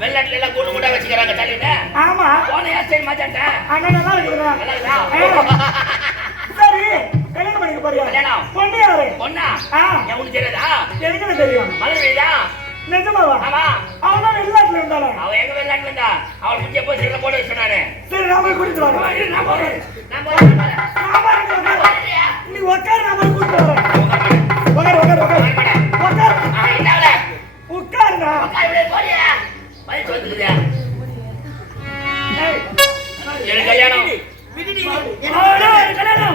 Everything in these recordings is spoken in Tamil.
வெள்ளாட்டுல எல்லாம் கூண்டு கூட்டா வச்சுக்கிறாங்க தள்ளிட்டு. ஆமா போனையா சரி மாச்சாட்டேன். அண்ணா நல்லா இருக்குதா? சரி கல்யாணம் பண்ணிக்க போறியா? கல்யாணம் பொண்ணு யாரு? பொண்ணா? எனக்கு தெரியாதா? எனக்கு தெரியும். மதுரையா? நிஜமாவா? ஆமா. அவனா வெள்ளாட்டுல இருந்தாளா? அவ எங்க வெள்ளாட்டுல இருந்தா? அவள் குட்டிய போய் சீல போட சொன்னானே. சரி நான் போய் கூட்டிட்டு வரேன். நான் போறேன். நீ உட்காரு நான் போய் கூட்டிட்டு வரேன். உட்காரு. என்னவள? உட்காருடா. உட்காரு போறியா? பை சொல்லுறியா? ஏய் எனக்கு கல்யாணம். விடுடி. எனக்கு கல்யாணம்.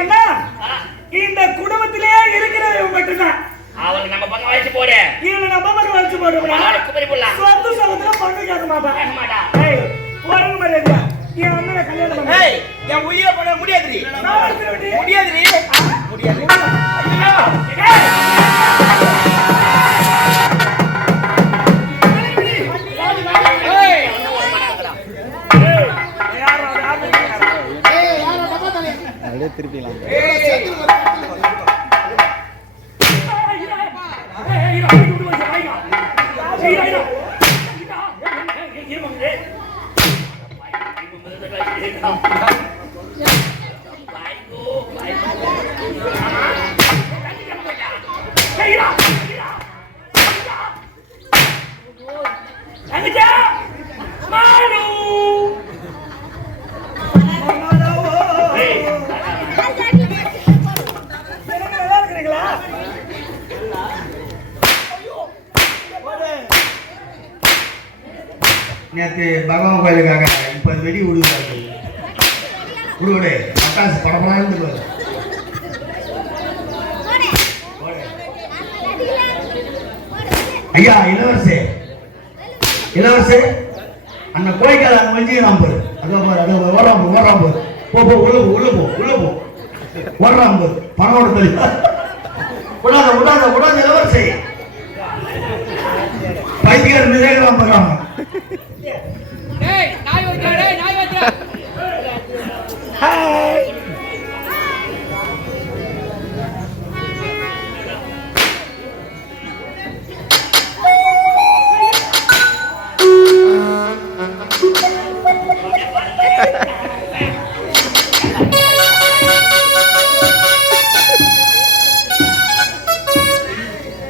என்ன இந்த குடும்பத்திலே இருக்கிறது மட்டும்தான். அவளுக்கு நம்ம பக்கம் வச்சு போடு. இவளை நம்ம பக்கம் வச்சு போடு. சொத்து சொத்துல பங்கு கேட்க மாட்டா. ஒழுங்கு மரியாதையா என் அண்ணனை கல்யாணம் பண்ண. என் உயிரை பண்ண முடியாதுடி. முடியாதுடி. முடியாது. திருப்பிலாம் நேற்று பகவான் கோயிலுக்காக இப்போ வெடி விடுவாரு. விடு பட்டாசு படப்படாது பாரு. ஐயா இளவரசே அந்த கோயிக்கால அங்கே வஞ்சிக்கிறான் பாரு. அதோ பாரு ஓடுறான் பாரு. போ உள்ள போ ஓடுறான் பாரு. பணம் கொடுத்தது விடாத இளவரசே. பைத்தியக்காரர் மிதக்கிறான் பாருங்க.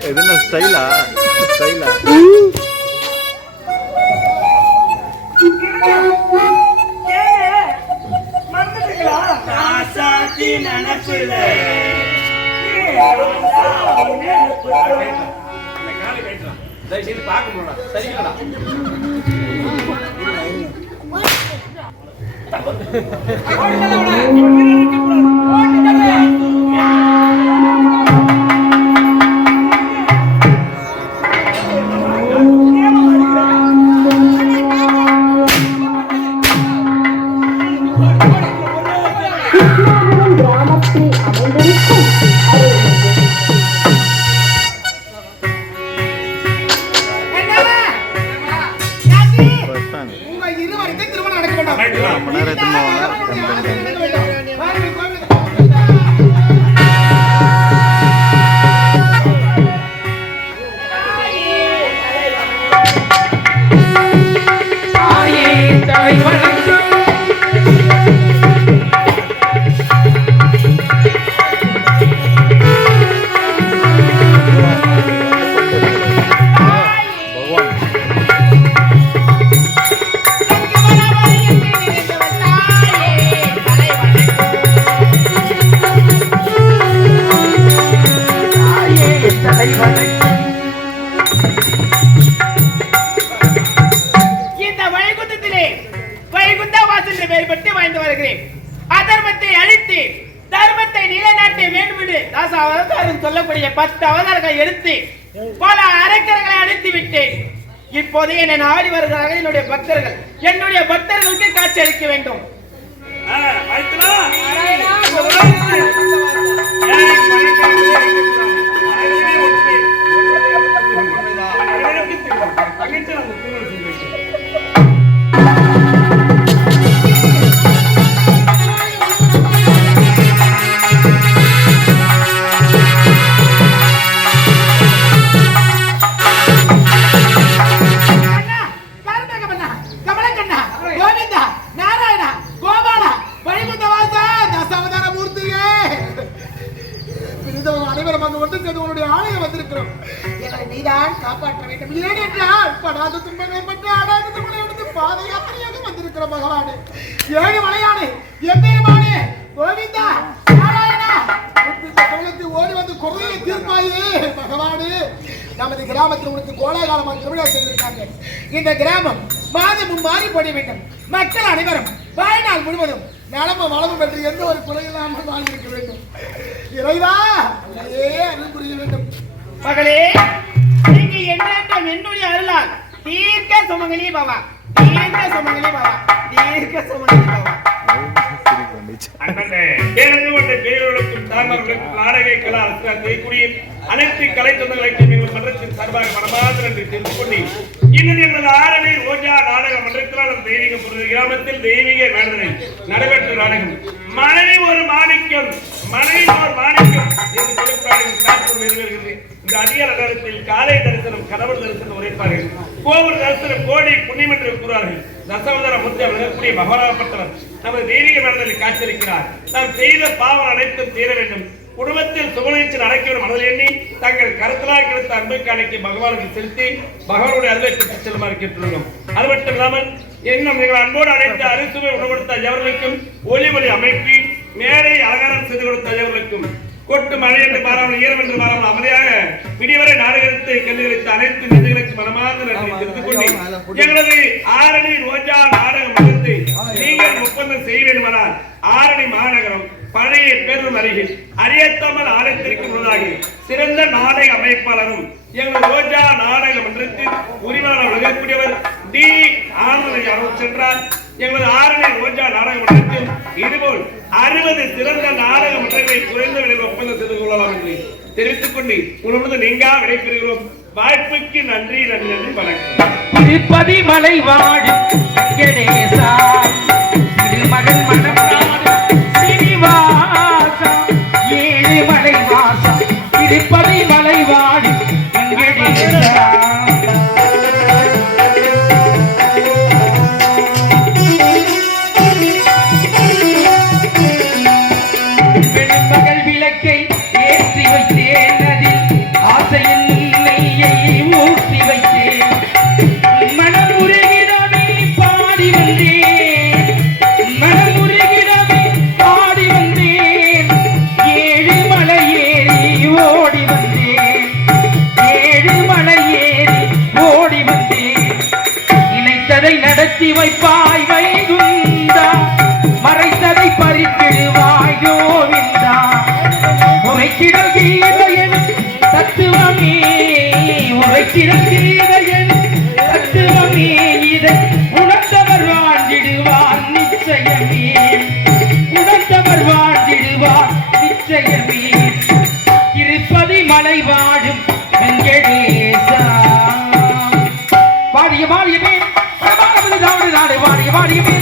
என்ன ஸ்டைலா சொல்லக்கூடிய 10 அவதாரங்களை எடுத்து பல அரக்கர்களை அழித்து விட்டேன். இப்போது என்னை நாடி வருகிறார்கள் என்னுடைய பக்தர்கள். என்னுடைய பக்தர்களுக்கு காட்சியளிக்க வேண்டும். காப்பாற்ற வேண்டும். ஏனென்றால் படாத துன்பங்கள் பற்றி ஆடாத துன்பங்களை எடுத்து பாத யாத்திரையாக வந்திருக்கிற பகவானே, ஏழு மலையானே, எம்பெருமானே, கோவிந்தா, நாராயணா, ஓடி வந்து குறையை தீர்ப்பாயே பகவானே. நமது கிராமத்தில் உனக்கு கோலாகாலமாக திருவிழா செய்திருக்காங்க. இந்த கிராமம் மாதமும் மாறி போட வேண்டும். மக்கள் அனைவரும் வாழ்நாள் முழுவதும் நலமும் வளமும் என்று எந்த ஒரு குறையில்லாமல் வாழ்ந்திருக்க வேண்டும். இறைவா அருள் புரிய வேண்டும். மகளே, நீங்க என்னென்றும் என்னுடைய அருளால் தீர்க்க சுமங்கலி பாவா, தீர்க்க சுமங்கலி பாவா, தீர்க்க சுமங்கலி பாவா. அனைத்து கலை சொந்தங்களுக்கும் எங்கள் மன்றத்தின் சார்பாக மனமார்ந்த நன்றி தெரிந்து கொண்டு இன்னும் எங்களது ஆரணி ரோஜா நாடக மன்றத்தினால் தெய்வீக கிராமத்தில் தெய்வீக வேண்டனை நடைபெற்ற நாடகம் மனைவி ஒரு மாணிக்கம், மனைவி ஒரு மாணிக்கம் என்று சொல்லிப்பார்கள் காப்பு நிறைவேறுகிறது. இந்த அதிகார நேரத்தில் காலை தரிசனம், கணவர் தரிசனம் உரைப்பார்கள். கோவில் தரிசனம் கோடி புண்ணியம் என்று கூறுவார்கள். தசவதார முத்திய விளக்கக்கூடிய மகாராகப்பட்டவர் நமது தெய்வீக வேண்டனை காட்சியளிக்கிறார். நாம் செய்த பாவம் அனைத்தும் தீர வேண்டும். குடும்பத்தில் சுபநிகழ்ச்சி நடக்கிற மனதில் எண்ணி தங்கள் கருத்தலாக கிடைத்த அன்பை காணிக்கை பகவானுக்கு செலுத்தி பகவானுடைய அருளை பெற்று செல்லுமாறு கேட்டுள்ளோம். அது மட்டும் இல்லாமல் இன்னும் நீங்கள் அன்போடு அழைத்து அரிசுவை உணவெடுத்த எவர்களுக்கும் ஒலி அமைப்பி மேடை அலங்காரம் செய்து கொடுத்த எவர்களுக்கும் கொட்டு மழை என்று மாறாமல் ஈரம் என்று மாறாமல் அமைதியாக விடிவரை நாடகத்தை கண்டுகளித்த அனைத்து நிதிகளுக்கு மனமார்ந்த நன்றி தெரிந்து கொண்டு எங்களது ஆரணி ரோஜா நாடக மன்றத்தை நீங்கள் ஒப்பந்தம் செய்ய வேண்டுமானால் ஆரணி மாநகரம் பழைய பேரும் அருகில் அரியத்தமல் ஆலயத்திற்கு முன்னதாகி சிறந்த நாடக அமைப்பாளரும் எங்கள் ரோஜா நாடக மன்றத்தின் உரிமையாளர் வழங்கக்கூடியவர் டி ஆனந்த் அவர் சென்றார். எங்களது ஆரணி ரோஜா நாடக மன்றத்தில் இதுபோல் 60 சிறந்த நாடக மன்றங்களை குறைந்த விலையில் ஒப்பந்தம் செய்து கொள்ளலாம் என்று தெரிவித்துக் கொண்டு உங்களோடு நீங்கா விடைபெறுகிறோம். வாய்ப்புக்கு நன்றி நன்றி நன்றி வணக்கம். திருப்பதி மலை வாழி கணேசா, மகன் மனம் சீனிவாசா, ஏழு மலை வாசா, திருப்பதி மலை வாழி கணேசா. பெண்மகள் விளக்கை ஏற்றி வைத்தேன், அதில் ஆசையில் நெய்யை ஊற்றி வைத்தேன். மனம் உருகிடமே பாடி வந்தேன், மனம் உருகிடமே பாடி வந்தேன். ஏழு மலை ஏறி ஓடி வந்தேன், ஏழு மலை ஏறி ஓடி வந்தேன். நினைத்ததை நடத்தி வைப்பாய் வைகுந்தா, மறைத்ததை பறித்திடுவாய் கோவிந்தா. உரைக்கிடல் கீதையன் தத்துவமே, உரைக்கிடல் கீதையன் தத்துவமே, இதை உணர்ந்தவர் வாழ்ந்திடுவார் நிச்சயமே, உணர்ந்தவர் வாழ்ந்திடுவார் நிச்சயமே. திருப்பதி மலை வாழும் வெங்கடேசா. வாடிய வாடியமே நாடு வாடிய வாடியமே